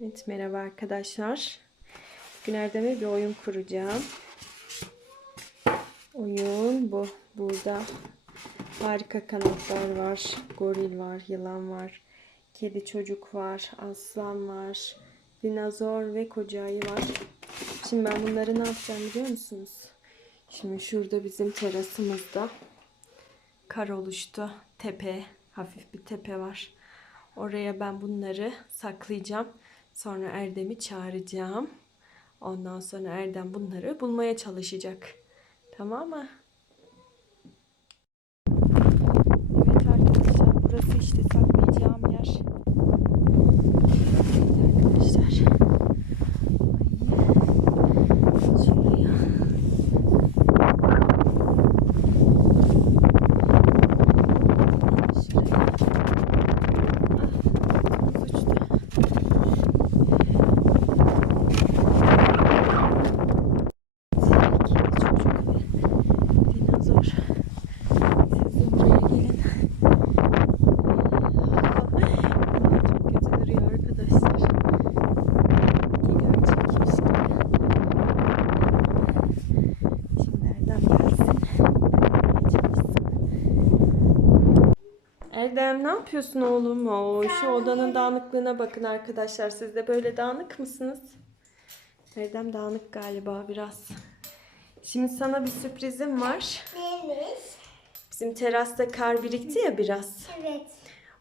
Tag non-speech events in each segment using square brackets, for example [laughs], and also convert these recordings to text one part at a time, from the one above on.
Evet merhaba arkadaşlar. Bugün Erdem'e bir oyun kuracağım. Oyun bu. Burada harika kanatlar var. Goril var, yılan var. Kedi çocuk var, aslan var. Dinozor ve koca ayı var. Şimdi ben bunları ne yapacağım biliyor musunuz? Şimdi şurada bizim terasımızda kar oluştu. Tepe, hafif bir tepe var. Oraya ben bunları saklayacağım. Sonra Erdem'i çağıracağım. Ondan sonra Erdem bunları bulmaya çalışacak. Tamam mı? Evet arkadaşlar burası işte saklayacağım yer. Evet arkadaşlar. Ay. Şuraya. Şuraya. Ah, uçtu. Kedi çocuk ve dinozor. Siz de buraya gelin. Bunlar çok kötü duruyor arkadaşlar. Geliyor çekmiş gibi. Şimdi Erdem gelsin. Buraya çalışsın. Erdem ne yapıyorsun oğlum? Oo, şu odanın dağınıklığına bakın arkadaşlar. Siz de böyle dağınık mısınız? Erdem dağınık galiba biraz. Şimdi sana bir sürprizim var. Neymiş? Bizim terasta kar birikti ya biraz. Evet.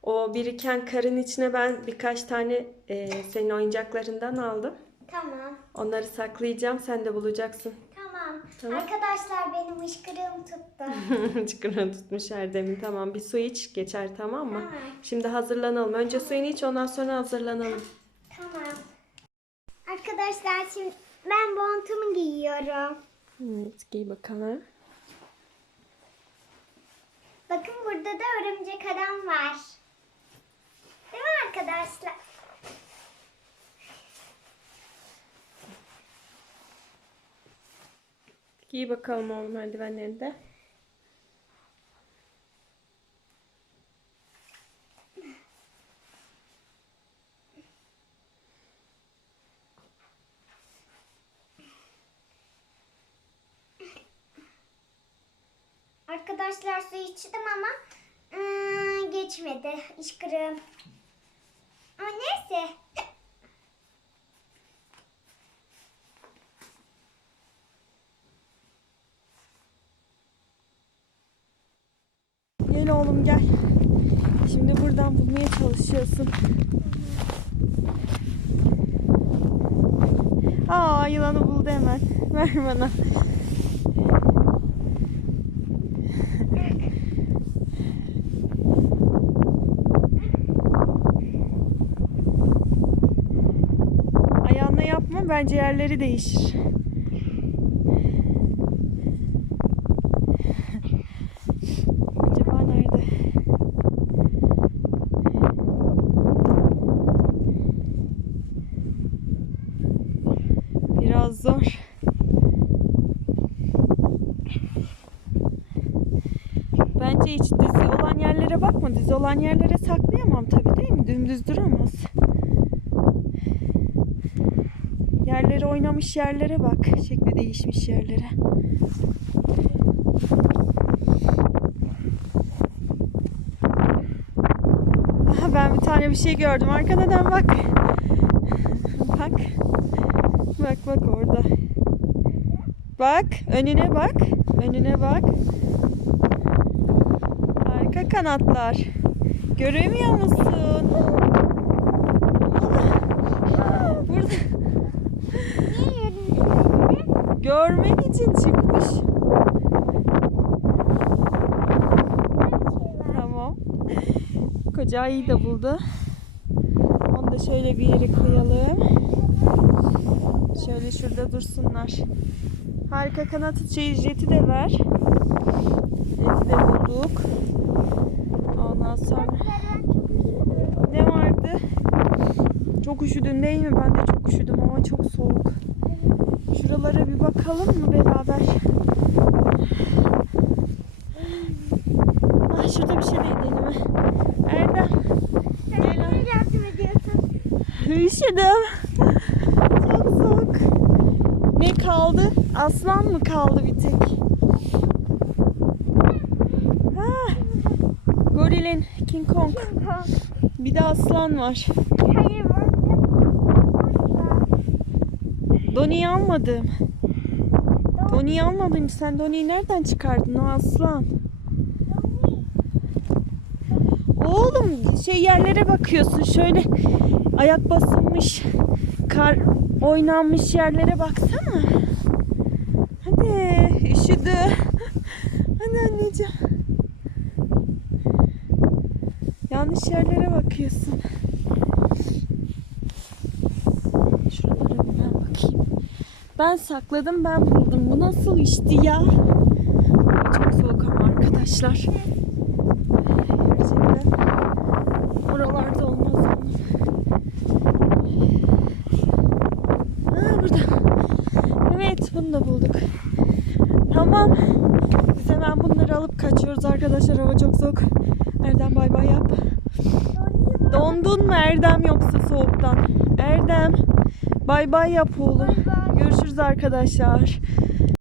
O biriken karın içine ben birkaç tane e, senin oyuncaklarından aldım. Tamam. Onları saklayacağım. Sen de bulacaksın. Tamam. Tamam. Arkadaşlar benim ışkırığım tuttu. [laughs] Çıkına tutmuş Erdem'in. Tamam bir su iç geçer tamam mı? Tamam. Şimdi hazırlanalım. Önce suyunu iç ondan sonra hazırlanalım. tamam. Arkadaşlar şimdi ben montumu giyiyorum. Evet giy bakalım. Bakın burada da örümcek adam var. Değil mi arkadaşlar? Giy bakalım oğlum eldivenlerini de. Arkadaşlar su içtim ama ıı, geçmedi ışkırığım. Ama neyse. Gel oğlum gel. Şimdi buradan bulmaya çalışıyorsun. Aa yılanı buldu hemen. [laughs] Ver bana. Ayağına yapma bence yerleri değişir. Bence hiç dizi olan yerlere bakma. Dizi olan yerlere saklayamam tabii değil mi? Dümdüz duramaz. Yerleri oynamış yerlere bak. Şekli değişmiş yerlere. Aha ben bir tane bir şey gördüm. Arkadan bak. Bak. Bak bak orada. Bak önüne bak. Önüne bak. Harika kanatlar. Göremiyor musun? Burada görmen için çıkmış. Tamam. Koca ayıyı da buldu. Onu da şöyle bir yere koyalım. Şöyle şurada dursunlar. Harika kanat şey, jeti de ver. Jeti de bulduk. Ondan sonra ne vardı? Çok üşüdün değil mi? Ben de çok üşüdüm. Hava çok soğuk. Şuralara bir bakalım mı beraber? Ah şurada bir şey değdi elime. Erdem. Gel. Üşüdüm. Çok soğuk. Ne kaldı? Aslan mı kaldı bir tek? Gorilin King Kong. Bir de aslan var. Hayır burada. Doni'yi almadım. Doni'yi almadım. Sen Doni'yi nereden çıkardın o aslan? Oğlum şey yerlere bakıyorsun. Şöyle ayak basılmış, kar oynanmış yerlere baksana. Hadi üşüdü. Hadi anneciğim. Yanlış yerlere bakıyorsun. Şuralara bir ben bakayım. Ben sakladım ben buldum. Bu nasıl işti ya? Çok soğuk ama arkadaşlar. Gerçekten. Oralarda olmaz. Aa, burada. Evet bunu da bulduk. Tamam. Biz hemen bunları alıp kaçıyoruz arkadaşlar. Hava çok soğuk. Erdem bay bay yap. Dondun mu Erdem yoksa soğuktan? Erdem bay bay yap oğlum. Görüşürüz arkadaşlar.